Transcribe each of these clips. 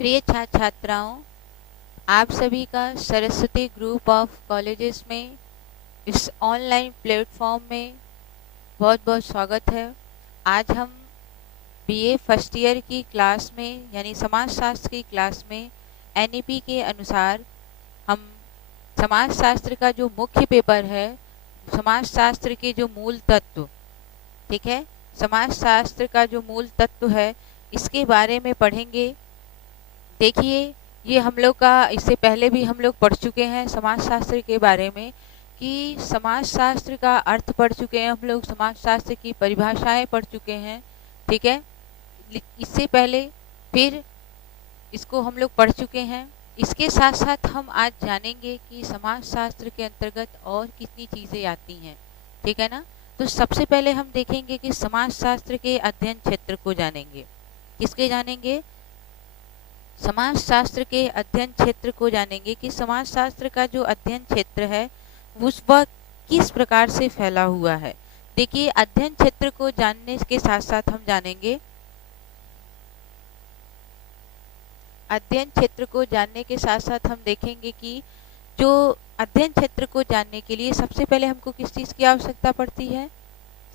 प्रिय छात्र छात्राओं, आप सभी का सरस्वती ग्रुप ऑफ कॉलेजेस में इस ऑनलाइन प्लेटफॉर्म में बहुत बहुत स्वागत है। आज हम बीए फर्स्ट ईयर की क्लास में यानी समाजशास्त्र की क्लास में एनईपी के अनुसार हम समाजशास्त्र का जो मुख्य पेपर है, समाजशास्त्र के जो मूल तत्व, ठीक है, समाजशास्त्र का जो मूल तत्व है इसके बारे में पढ़ेंगे। देखिए, ये हम लोग का इससे पहले भी हम लोग पढ़ चुके हैं समाजशास्त्र के बारे में कि समाजशास्त्र का अर्थ पढ़ चुके हैं हम लोग, समाजशास्त्र की परिभाषाएं पढ़ चुके हैं, ठीक है। इससे पहले फिर इसको हम लोग पढ़ चुके हैं। इसके साथ साथ हम आज जानेंगे कि समाजशास्त्र के अंतर्गत और कितनी चीज़ें आती हैं, ठीक है ना। तो सबसे पहले हम देखेंगे कि समाजशास्त्र के अध्ययन क्षेत्र को जानेंगे। किसके जानेंगे? समाजशास्त्र के अध्ययन क्षेत्र को जानेंगे कि समाजशास्त्र का जो अध्ययन क्षेत्र है वह किस प्रकार से फैला हुआ है। देखिए, अध्ययन क्षेत्र को जानने के साथ साथ हम जानेंगे, अध्ययन क्षेत्र को जानने के साथ साथ हम देखेंगे कि जो अध्ययन क्षेत्र को जानने के लिए सबसे पहले हमको किस चीज़ की आवश्यकता पड़ती है?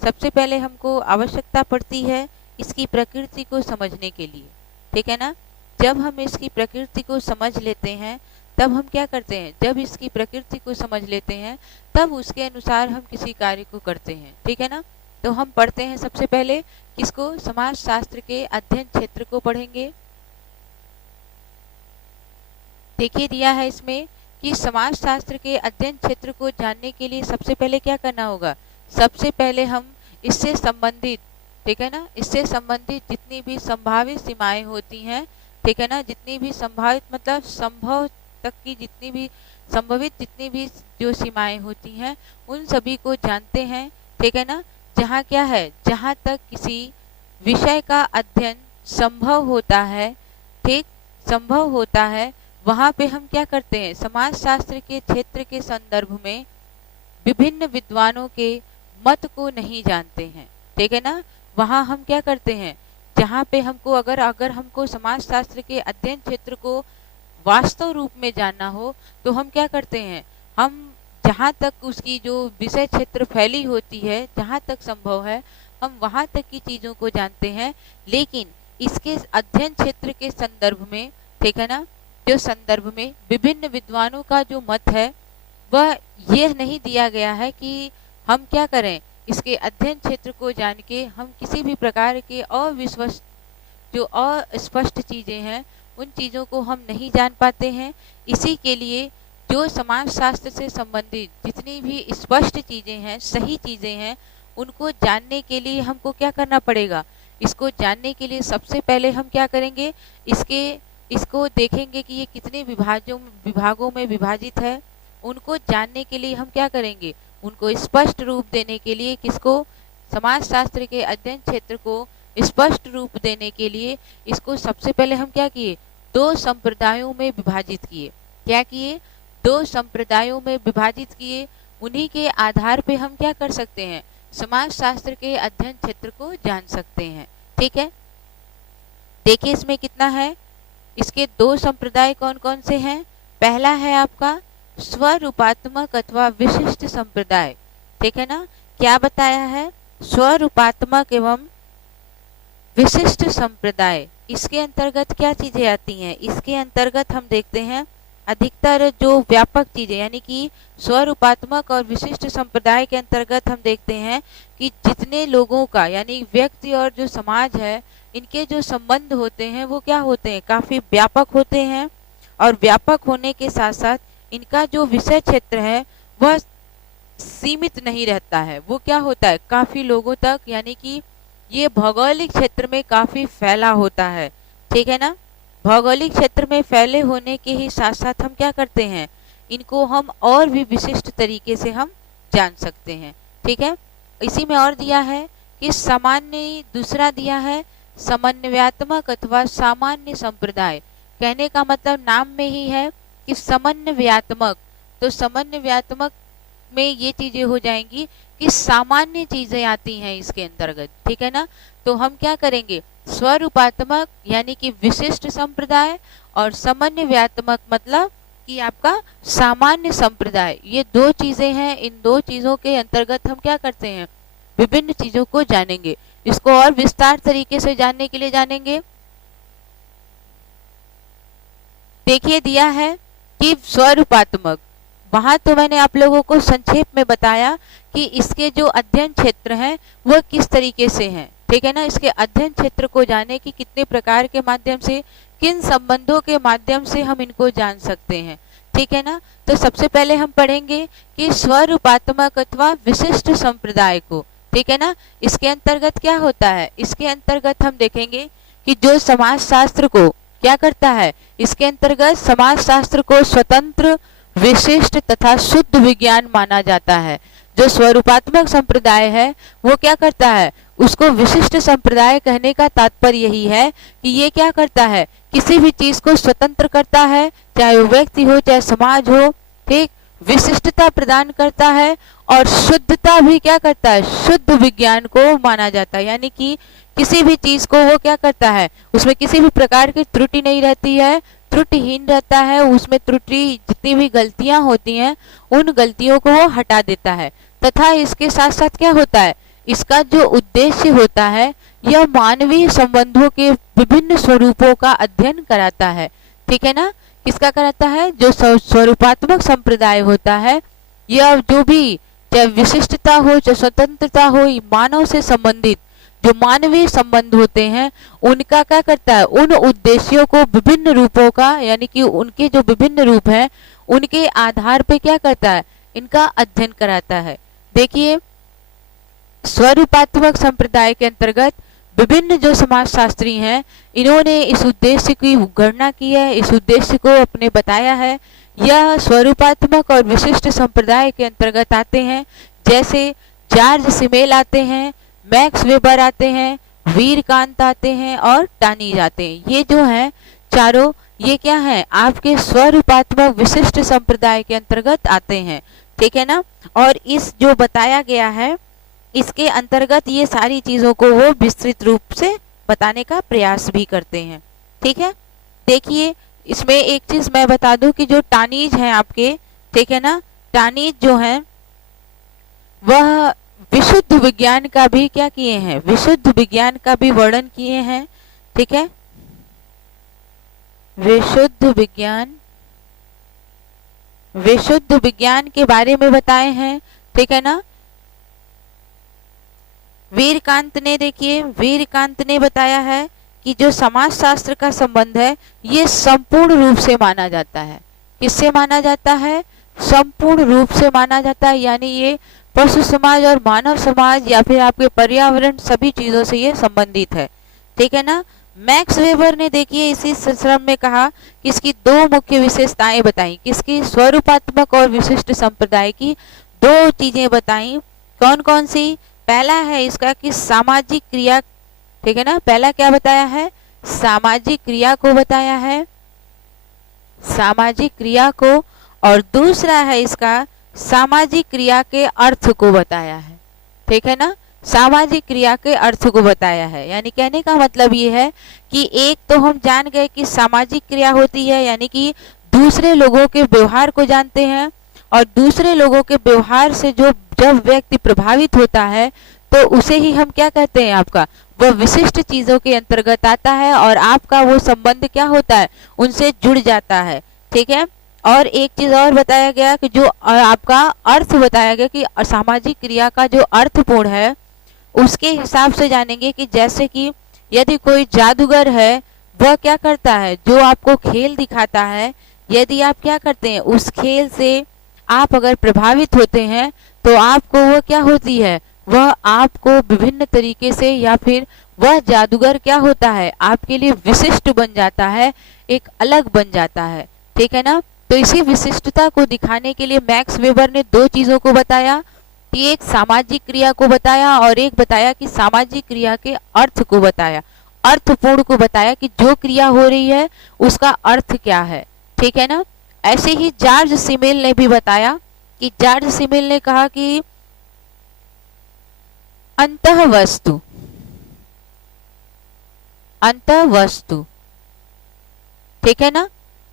सबसे पहले हमको आवश्यकता पड़ती है इसकी प्रकृति को समझने के लिए, ठीक है ना। जब हम इसकी प्रकृति को समझ लेते हैं तब हम क्या करते हैं, जब इसकी प्रकृति को समझ लेते हैं तब उसके अनुसार हम किसी कार्य को करते हैं, ठीक है ना। तो हम पढ़ते हैं सबसे पहले किसको? समाजशास्त्र के अध्ययन क्षेत्र को पढ़ेंगे। देखिए, दिया है इसमें कि समाजशास्त्र के अध्ययन क्षेत्र को जानने के लिए सबसे पहले क्या करना होगा? सबसे पहले हम इससे संबंधित, ठीक है ना, इससे संबंधित जितनी भी संभावित सीमाएं होती हैं, ठीक है ना, जितनी भी संभावित मतलब संभव तक की जितनी भी संभवित जितनी भी जो सीमाएं होती हैं उन सभी को जानते हैं, ठीक है ना। जहाँ क्या है, जहाँ तक किसी विषय का अध्ययन संभव होता है, ठीक, संभव होता है, वहाँ पे हम क्या करते हैं? समाजशास्त्र के क्षेत्र के संदर्भ में विभिन्न विद्वानों के मत को नहीं जानते हैं, ठीक है ना। वहाँ हम क्या करते हैं, जहाँ पे हमको अगर हमको समाजशास्त्र के अध्ययन क्षेत्र को वास्तव रूप में जानना हो तो हम क्या करते हैं, हम जहाँ तक उसकी जो विषय क्षेत्र फैली होती है, जहाँ तक संभव है हम वहाँ तक की चीज़ों को जानते हैं। लेकिन इसके अध्ययन क्षेत्र के संदर्भ में, ठीक है ना, जो संदर्भ में विभिन्न विद्वानों का जो मत है वह यह नहीं दिया गया है कि हम क्या करें, इसके अध्ययन क्षेत्र को जान के हम किसी भी प्रकार के अविश्वस्त जो अस्पष्ट चीज़ें हैं उन चीज़ों को हम नहीं जान पाते हैं। इसी के लिए जो समाजशास्त्र से संबंधित जितनी भी स्पष्ट चीज़ें हैं, सही चीज़ें हैं, उनको जानने के लिए हमको क्या करना पड़ेगा? इसको जानने के लिए सबसे पहले हम क्या करेंगे, इसको देखेंगे कि ये कितने विभागों में विभाजित है। उनको जानने के लिए हम क्या करेंगे, उनको स्पष्ट रूप देने के लिए, किसको? समाजशास्त्र के अध्ययन क्षेत्र को स्पष्ट रूप देने के लिए इसको सबसे पहले हम क्या किए, दो संप्रदायों में विभाजित किए। क्या किए? दो संप्रदायों में विभाजित किए। उन्हीं के आधार पे हम क्या कर सकते हैं, समाजशास्त्र के अध्ययन क्षेत्र को जान सकते हैं, ठीक है। देखिए इसमें कितना है, इसके दो संप्रदाय कौन कौन से हैं? पहला है आपका स्वरूपात्मक अथवा विशिष्ट संप्रदाय, ठीक है ना। क्या बताया है? स्वरूपात्मक एवं विशिष्ट संप्रदाय। इसके अंतर्गत क्या चीजें आती हैं? इसके अंतर्गत हम देखते हैं अधिकतर जो व्यापक चीजें, यानी कि स्वरूपात्मक और विशिष्ट संप्रदाय के अंतर्गत हम देखते हैं कि जितने लोगों का, यानी व्यक्ति और जो समाज है, इनके जो संबंध होते हैं वो क्या होते हैं, काफी व्यापक होते हैं। और व्यापक होने के साथ साथ इनका जो विषय क्षेत्र है वह सीमित नहीं रहता है, वो क्या होता है, काफी लोगों तक, यानी कि ये भौगोलिक क्षेत्र में काफी फैला होता है, ठीक है ना। भौगोलिक क्षेत्र में फैले होने के ही साथ साथ हम क्या करते हैं, इनको हम और भी विशिष्ट तरीके से हम जान सकते हैं, ठीक है। इसी में और दिया है कि सामान्य, दूसरा दिया है समन्वयात्मक अथवा सामान्य संप्रदाय। कहने का मतलब नाम में ही है कि समन्वयात्मक, तो समन्वयात्मक में ये चीजें हो जाएंगी कि सामान्य चीजें आती हैं इसके अंतर्गत, ठीक है ना। तो हम क्या करेंगे, स्वरूपात्मक यानी कि विशिष्ट संप्रदाय, और समन्वयात्मक मतलब कि आपका सामान्य संप्रदाय। ये दो चीजें हैं, इन दो चीजों के अंतर्गत हम क्या करते हैं, विभिन्न चीजों को जानेंगे। इसको और विस्तार तरीके से जानने के लिए जानेंगे, देखिए दिया है कि स्वरूपात्मक, वहां तो मैंने आप लोगों को संक्षेप में बताया कि इसके जो अध्ययन क्षेत्र हैं वह किस तरीके से हैं, ठीक है ना। इसके अध्ययन क्षेत्र को जाने कि कितने प्रकार के माध्यम से, किन संबंधों के माध्यम से हम इनको जान सकते हैं, ठीक है ना। तो सबसे पहले हम पढ़ेंगे कि स्वरूपात्मक अथवा विशिष्ट संप्रदाय को, ठीक है ना। इसके अंतर्गत क्या होता है, इसके अंतर्गत हम देखेंगे कि जो समाज शास्त्र को क्या करता है, इसके अंतर्गत समाज शास्त्र को स्वतंत्र, विशिष्ट तथा शुद्ध विज्ञान माना जाता है। जो स्वरूपात्मक संप्रदाय है वो क्या करता है, उसको विशिष्ट संप्रदाय कहने का तात्पर्य यही है कि ये क्या करता है, किसी भी चीज को स्वतंत्र करता है, चाहे वो व्यक्ति हो चाहे समाज हो, ठीक, विशिष्टता प्रदान करता है और शुद्धता भी क्या करता है, शुद्ध विज्ञान को माना जाता है। यानी कि किसी भी चीज को वो क्या करता है, उसमें किसी भी प्रकार की त्रुटि नहीं रहती है, त्रुटिहीन रहता है, उसमें त्रुटि जितनी भी गलतियां होती हैं उन गलतियों को वो हटा देता है। तथा इसके साथ साथ क्या होता है, इसका जो उद्देश्य होता है यह मानवीय संबंधों के विभिन्न स्वरूपों का अध्ययन कराता है, ठीक है ना। किसका कराता है, जो स्वरूपात्मक संप्रदाय होता है यह जो भी चाहे विशिष्टता हो चाहे स्वतंत्रता हो, मानव से संबंधित जो मानवीय संबंध होते हैं उनका क्या करता है, उन उद्देश्यों को विभिन्न रूपों का, यानी कि उनके जो विभिन्न रूप हैं उनके आधार पे क्या करता है, इनका अध्ययन कराता है। देखिए स्वरूपात्मक संप्रदाय के अंतर्गत विभिन्न जो समाजशास्त्री हैं इन्होंने इस उद्देश्य की गणना की है, इस उद्देश्य को अपने बताया है। यह स्वरूपात्मक और विशिष्ट संप्रदाय के अंतर्गत आते हैं, जैसे जॉर्ज सिमेल आते हैं, मैक्स वेबर आते हैं, वीरकांत आते हैं और टानीज आते हैं। ये जो हैं चारों, ये क्या हैं, आपके स्वरूपात्मक विशिष्ट संप्रदाय के अंतर्गत आते हैं, ठीक है ना। और इस जो बताया गया है इसके अंतर्गत ये सारी चीजों को वो विस्तृत रूप से बताने का प्रयास भी करते हैं, ठीक है। देखिए इसमें एक चीज मैं बता दूं कि जो टानीज हैं आपके, ठीक है ना, टानीज जो हैं वह विशुद्ध विज्ञान का भी क्या किए हैं, विशुद्ध विज्ञान का भी वर्णन किए हैं, ठीक है। विशुद्ध विज्ञान के बारे में बताए हैं, ठीक है ना। वीरकांत ने, देखिए वीरकांत ने बताया है कि जो समाजशास्त्र का संबंध है ये संपूर्ण रूप से माना जाता है। किससे माना जाता है, संपूर्ण रूप से माना जाता है, यानी ये पशु समाज और मानव समाज या फिर आपके पर्यावरण सभी चीजों से ये संबंधित है, ठीक है ना। मैक्स वेबर ने देखिए इसी श्रम में कहा कि इसकी दो मुख्य विशेषताएं बताई, किसकी, स्वरूपात्मक और विशिष्ट संप्रदाय की दो चीजें बताई। कौन कौन सी, पहला है इसका कि सामाजिक क्रिया, ठीक है ना, पहला क्या बताया है, सामाजिक क्रिया को बताया है, सामाजिक क्रिया को, और दूसरा है इसका सामाजिक क्रिया के अर्थ को बताया है, ठीक है ना, सामाजिक क्रिया के अर्थ को बताया है। यानी कहने का मतलब ये है कि एक तो हम जान गए कि सामाजिक क्रिया होती है, यानी कि दूसरे लोगों के व्यवहार को जानते हैं, और दूसरे लोगों के व्यवहार से जब व्यक्ति प्रभावित होता है तो उसे ही हम क्या कहते हैं, आपका वह विशिष्ट चीजों के अंतर्गत आता है और आपका वो संबंध क्या होता है, उनसे जुड़ जाता है, ठीक है। और एक चीज और बताया गया कि जो आपका अर्थ बताया गया कि सामाजिक क्रिया का जो अर्थपूर्ण है उसके हिसाब से जानेंगे कि जैसे कि यदि कोई जादूगर है वह क्या करता है, जो आपको खेल दिखाता है, यदि आप क्या करते हैं उस खेल से आप अगर प्रभावित होते हैं तो आपको वह क्या होती है, वह आपको विभिन्न तरीके से, या फिर वह जादूगर क्या होता है आपके लिए विशिष्ट बन जाता है, एक अलग बन जाता है, ठीक है ना। तो इसी विशिष्टता को दिखाने के लिए मैक्स वेबर ने दो चीजों को बताया, कि एक सामाजिक क्रिया को बताया और एक बताया कि सामाजिक क्रिया के अर्थ को बताया, अर्थपूर्ण को बताया कि जो क्रिया हो रही है उसका अर्थ क्या है, ठीक है ना। ऐसे ही जॉर्ज सिमेल ने भी बताया कि जॉर्ज सिमेल ने कहा कि अंतः वस्तु, अंतःवस्तु, ठीक है ना।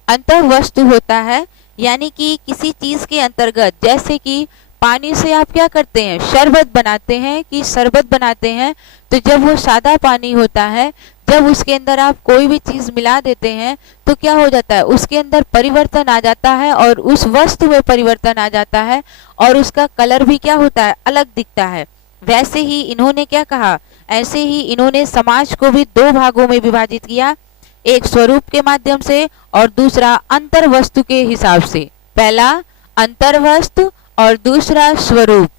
अंतःवस्तु होता है यानी कि किसी चीज के अंतर्गत, जैसे कि पानी से आप क्या करते हैं, शरबत बनाते हैं कि शरबत बनाते हैं, तो जब वो सादा पानी होता है, जब उसके अंदर आप कोई भी चीज मिला देते हैं तो क्या हो जाता है, उसके अंदर परिवर्तन आ जाता है और उस वस्तु में परिवर्तन आ जाता है और उसका कलर भी क्या होता है, अलग दिखता है। वैसे ही इन्होंने क्या कहा, ऐसे ही इन्होंने समाज को भी दो भागों में विभाजित किया, एक स्वरूप के माध्यम से और दूसरा अंतर्वस्तु के हिसाब से। पहला अंतर्वस्तु और दूसरा स्वरूप।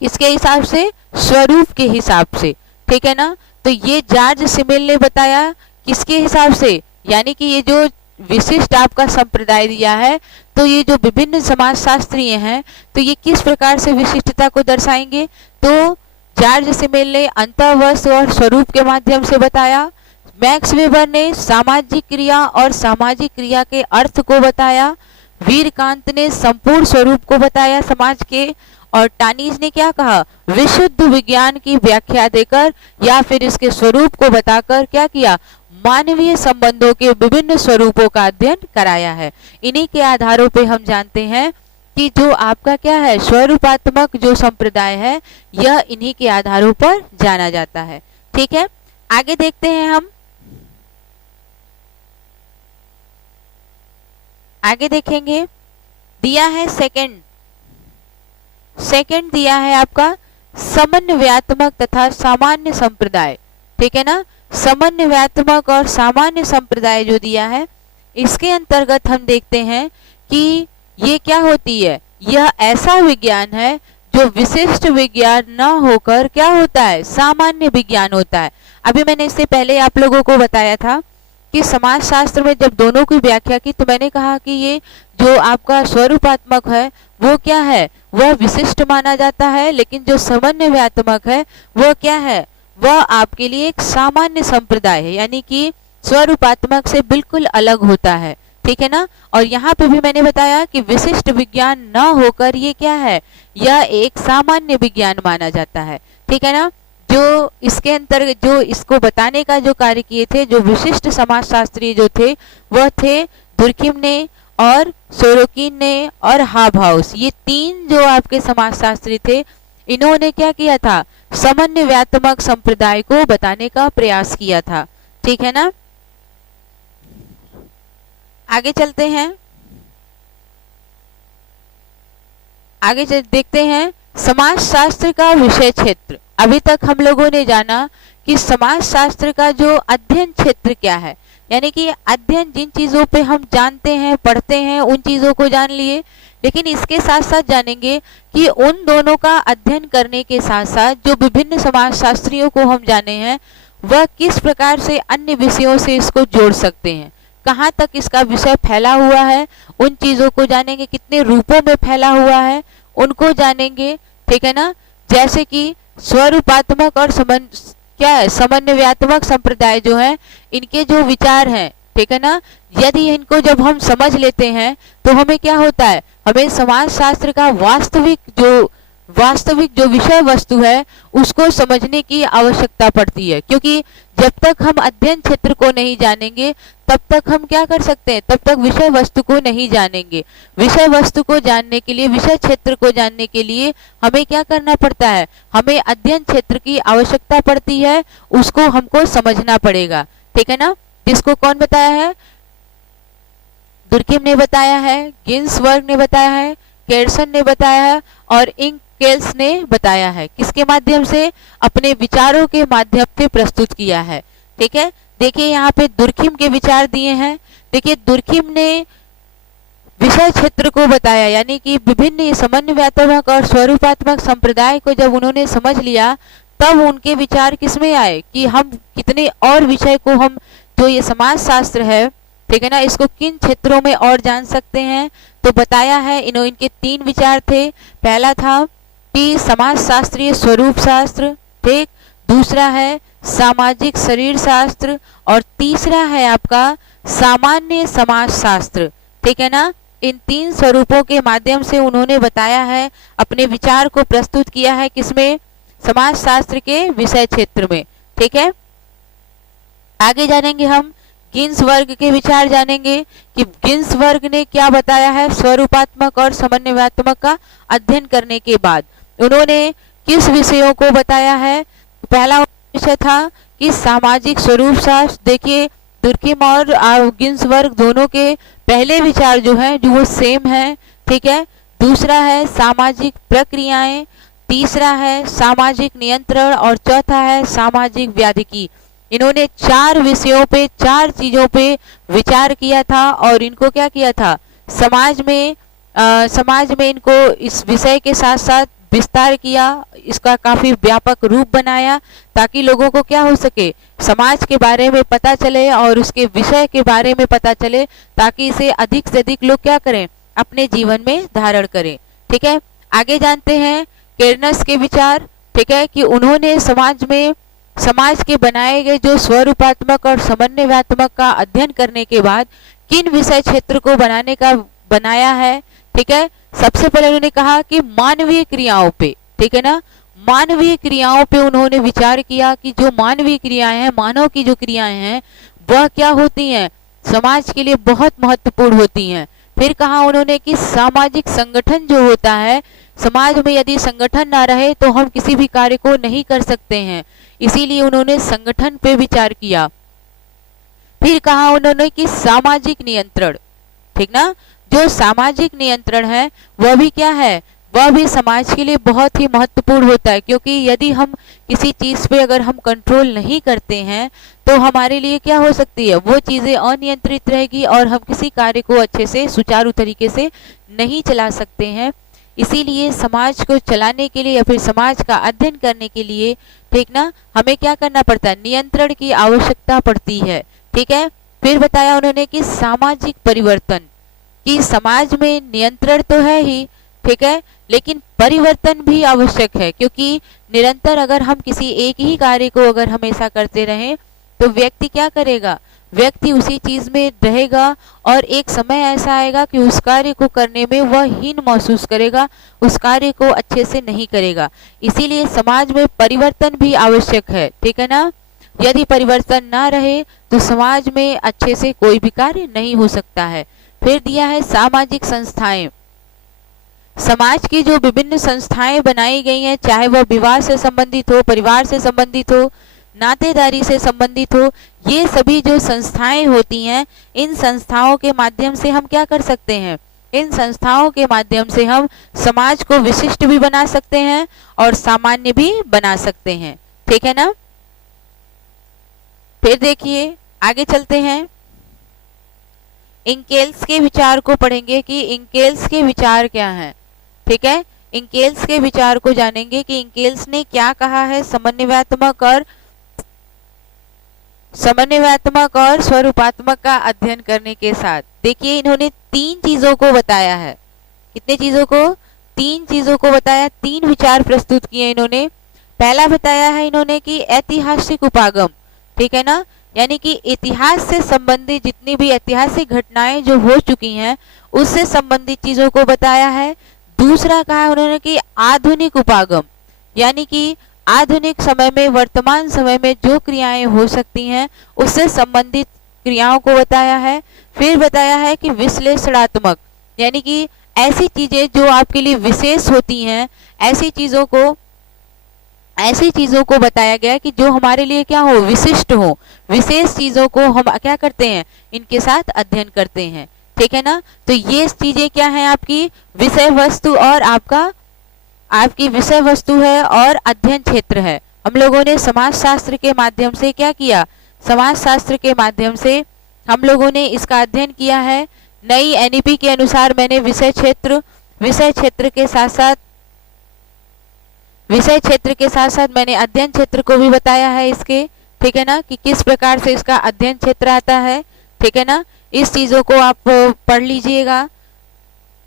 किसके हिसाब से, स्वरूप के हिसाब से, ठीक है ना। तो ये जॉर्ज सिमेल ने बताया किसके हिसाब से, यानी कि ये जो विशिष्ट आपका संप्रदाय दिया है, तो ये जो विभिन्न समाजशास्त्रीय हैं तो ये किस प्रकार से विशिष्टता को दर्शाएंगे, तो जॉर्ज सिमेल ने अंतःवस्तु और स्वरूप के माध्यम से बताया, मैक्स वेबर ने सामाजिक क्रिया और सामाजिक क्रिया के अर्थ को बताया, वीरकांत ने संपूर्ण स्वरूप को बताया समाज के, और टानीज ने क्या कहा, विशुद्ध विज्ञान की व्याख्या देकर या फिर इसके स्वरूप को बताकर क्या किया, मानवीय संबंधों के विभिन्न स्वरूपों का अध्ययन कराया है। इन्हीं के आधारों पे हम जानते हैं कि जो आपका क्या है, स्वरूपात्मक जो संप्रदाय है, यह इन्हीं के आधारों पर जाना जाता है। ठीक है, आगे देखते हैं हम। आगे देखेंगे, दिया है सेकंड दिया है आपका समन्वयात्मक तथा सामान्य संप्रदाय। ठीक है ना, समन्वयात्मक और सामान्य संप्रदाय जो दिया है, इसके अंतर्गत हम देखते हैं कि ये क्या होती है, यह ऐसा विज्ञान है जो विशिष्ट विज्ञान न होकर क्या होता है, सामान्य विज्ञान होता है। अभी मैंने इससे पहले आप लोगों को बताया था कि समाजशास्त्र में जब दोनों की व्याख्या की तो मैंने कहा कि ये जो आपका स्वरूपात्मक है वो क्या है, वह विशिष्ट माना जाता है, लेकिन जो समन्वयात्मक है वह क्या है, वह आपके लिए एक सामान्य संप्रदाय है, यानी कि स्वरूपात्मक से बिल्कुल अलग होता है। ठीक है ना, और यहाँ पे भी मैंने बताया कि विशिष्ट विज्ञान न होकर ये क्या है, यह एक सामान्य विज्ञान माना जाता है। ठीक है ना, जो इसके अंतर्गत जो इसको बताने का जो कार्य किए थे, जो विशिष्ट समाजशास्त्री जो थे वह थे दुर्खिम ने और सोरोकिन ने और हाबहाउस। ये तीन जो आपके समाजशास्त्री थे, इन्होंने क्या किया था, समन्वयात्मक संप्रदाय को बताने का प्रयास किया था। ठीक है ना, आगे चलते हैं। आगे देखते हैं समाजशास्त्र का विषय क्षेत्र। अभी तक हम लोगों ने जाना कि समाजशास्त्र का जो अध्ययन क्षेत्र क्या है, यानी कि अध्ययन जिन चीजों पे हम जानते हैं, पढ़ते हैं, उन चीजों को जान लिए, लेकिन इसके साथ साथ जानेंगे कि उन दोनों का अध्ययन करने के साथ साथ जो विभिन्न समाजशास्त्रियों को हम जाने हैं वह किस प्रकार से अन्य विषयों से इसको जोड़ सकते हैं, कहाँ तक इसका विषय फैला हुआ है, उन चीजों को जानेंगे, कितने रूपों में फैला हुआ है उनको जानेंगे। ठीक है ना, जैसे कि स्वरूपात्मक और समन्वयात्मक संप्रदाय जो है, इनके जो विचार हैं, ठीक है ना, यदि इनको जब हम समझ लेते हैं तो हमें क्या होता है, हमें समाजशास्त्र का वास्तविक जो विषय वस्तु है उसको समझने की आवश्यकता पड़ती है, क्योंकि जब तक हम अध्ययन क्षेत्र को नहीं जानेंगे तब तक हम क्या कर सकते हैं, तब तक विषय वस्तु को नहीं जानेंगे। विषय वस्तु को जानने के लिए, विषय क्षेत्र को जानने के लिए हमें क्या करना पड़ता है, हमें अध्ययन क्षेत्र की आवश्यकता पड़ती है, उसको हमको समझना पड़ेगा। ठीक है ना, जिसको कौन बताया है, दुर्खिम ने बताया है, गिन्सबर्ग ने बताया है, केर्सन ने बताया है और इंकेल्स ने बताया है। किसके माध्यम से, अपने विचारों के माध्यम से प्रस्तुत किया है। ठीक है, देखिए यहाँ पे दुर्खिम के विचार दिए हैं। देखिए दुर्खिम ने विषय क्षेत्र को बताया, यानी कि विभिन्न समन्वयात्मक और स्वरूपात्मक संप्रदाय को जब उन्होंने समझ लिया तब उनके विचार किसमें आए कि हम कितने और विषय को, हम जो ये समाजशास्त्र है, ठीक है ना, इसको किन क्षेत्रों में और जान सकते हैं। तो बताया है, इनके तीन विचार थे। पहला था कि समाजशास्त्रीय स्वरूप शास्त्र, ठीक, दूसरा है सामाजिक शरीर शास्त्र और तीसरा है आपका सामान्य समाजशास्त्र। ठीक है ना, इन तीन स्वरूपों के माध्यम से उन्होंने बताया है, अपने विचार को प्रस्तुत किया है, किसमें, समाजशास्त्र के विषय क्षेत्र में। ठीक है, आगे जानेंगे हम गिन्सबर्ग के विचार जानेंगे कि गिन्सबर्ग ने क्या बताया है स्वरूपात्मक और समन्वयात्मक का अध्ययन करने के बाद। उन्होंने किस विषयों को बताया है? पहला विषय था कि सामाजिक स्वरूप शास्त्र। देखिए दुर्किम और गिन्सबर्ग दोनों के पहले विचार जो है जो वो सेम है, ठीक है। दूसरा है सामाजिक प्रक्रियाएं, तीसरा है सामाजिक नियंत्रण और चौथा है सामाजिक व्याधिकी। इन्होंने 4 विषयों पे 4 चीजों पे विचार किया था और इनको क्या किया था समाज में इनको इस विषय के साथ साथ विस्तार किया, इसका काफी व्यापक रूप बनाया ताकि लोगों को क्या हो सके समाज के बारे में पता चले और उसके विषय के बारे में पता चले ताकि इसे अधिक से अधिक लोग क्या करें अपने जीवन में धारण करें, ठीक है। आगे जानते हैं केर्नस के विचार, ठीक है, कि उन्होंने समाज के बनाए गए जो स्वरूपात्मक और समन्वयात्मक का अध्ययन करने के बाद किन विषय क्षेत्र को बनाया है, ठीक है। सबसे पहले उन्होंने कहा कि मानवीय क्रियाओं पे, ठीक है ना, मानवीय क्रियाओं पे उन्होंने विचार किया कि जो मानवीय क्रियाएं हैं, मानव की जो क्रियाएं हैं वह क्या होती हैं समाज के लिए बहुत महत्वपूर्ण होती हैं। फिर कहा उन्होंने कि सामाजिक संगठन जो होता है, समाज में यदि संगठन ना रहे तो हम किसी भी कार्य को नहीं कर सकते हैं, इसीलिए उन्होंने संगठन पे विचार किया। फिर कहा उन्होंने कि सामाजिक नियंत्रण, ठीक ना, जो सामाजिक नियंत्रण है वह भी क्या है, वह भी समाज के लिए बहुत ही महत्वपूर्ण होता है, क्योंकि यदि हम किसी चीज पे अगर हम कंट्रोल नहीं करते हैं तो हमारे लिए क्या हो सकती है, वो चीजें अनियंत्रित रहेगी और हम किसी कार्य को अच्छे से सुचारू तरीके से नहीं चला सकते हैं। इसीलिए समाज को चलाने के लिए या फिर समाज का अध्ययन करने के लिए, ठीक ना, हमें क्या करना पड़ता है, नियंत्रण की आवश्यकता पड़ती है, ठीक है। फिर बताया उन्होंने कि सामाजिक परिवर्तन, कि समाज में नियंत्रण तो है ही, ठीक है, लेकिन परिवर्तन भी आवश्यक है, क्योंकि निरंतर अगर हम किसी एक ही कार्य को अगर हमेशा करते रहें तो व्यक्ति क्या करेगा, व्यक्ति उसी चीज में रहेगा और एक समय ऐसा आएगा कि उस कार्य को करने में वह हीन महसूस करेगा, उस कार्य को अच्छे से नहीं करेगा। इसीलिए समाज में परिवर्तन भी आवश्यक है, ठीक है ना। यदि परिवर्तन ना रहे तो समाज में अच्छे से कोई भी कार्य नहीं हो सकता है। फिर दिया है सामाजिक संस्थाएं, समाज की जो विभिन्न संस्थाएं बनाई गई हैं, चाहे वह विवाह से संबंधित हो, परिवार से संबंधित हो, नातेदारी से संबंधित हो, ये सभी जो संस्थाएं होती हैं, इन संस्थाओं के माध्यम से हम क्या कर सकते हैं, इन संस्थाओं के माध्यम से हम समाज को विशिष्ट भी बना सकते हैं और सामान्य भी बना सकते हैं, ठीक है ना। फिर देखिए आगे चलते हैं, इंकेल्स के विचार को पढ़ेंगे कि इंकेल्स के विचार क्या हैं, ठीक है। इंकेल्स के विचार को जानेंगे कि इंकेल्स ने क्या कहा है समन्वयात्मक और स्वरूपात्मक का अध्ययन करने के साथ। देखिए इन्होंने 3 चीजों को बताया है, कितने चीजों को, 3 चीजों को बताया, 3 विचार प्रस्तुत किए इन्होंने। पहला बताया है इन्होंने कि ऐतिहासिक उपागम, ठीक है ना, यानी कि इतिहास से संबंधित जितनी भी ऐतिहासिक घटनाएं जो हो चुकी हैं उससे संबंधित चीजों को बताया है। दूसरा कहा उन्होंने कि आधुनिक उपागम, यानी कि आधुनिक समय में, वर्तमान समय में जो क्रियाएं हो सकती हैं उससे संबंधित क्रियाओं को बताया है। फिर बताया है कि विश्लेषणात्मक, यानी कि ऐसी चीजें जो आपके लिए विशेष होती हैं, ऐसी चीजों को बताया गया कि जो हमारे लिए क्या हो, विशिष्ट हो, विशेष चीजों को हम क्या करते हैं, इनके साथ अध्ययन करते हैं, ठीक है ना। तो ये चीजें क्या है, आपकी विषय वस्तु और आपकी विषय वस्तु है और अध्ययन क्षेत्र है। हम लोगों ने समाजशास्त्र के माध्यम से क्या किया, समाजशास्त्र के माध्यम से हम लोगों ने इसका अध्ययन किया है। नई एनईपी के अनुसार मैंने विषय क्षेत्र के साथ साथ मैंने अध्ययन क्षेत्र को भी बताया है इसके, ठीक है ना, कि किस प्रकार से इसका अध्ययन क्षेत्र आता है, ठीक है ना। इस चीजों को आप पढ़ लीजिएगा।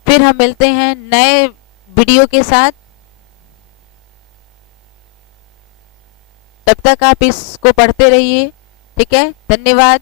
फिर हम मिलते हैं नए वीडियो के साथ, तब तक आप इसको पढ़ते रहिए, ठीक है। धन्यवाद।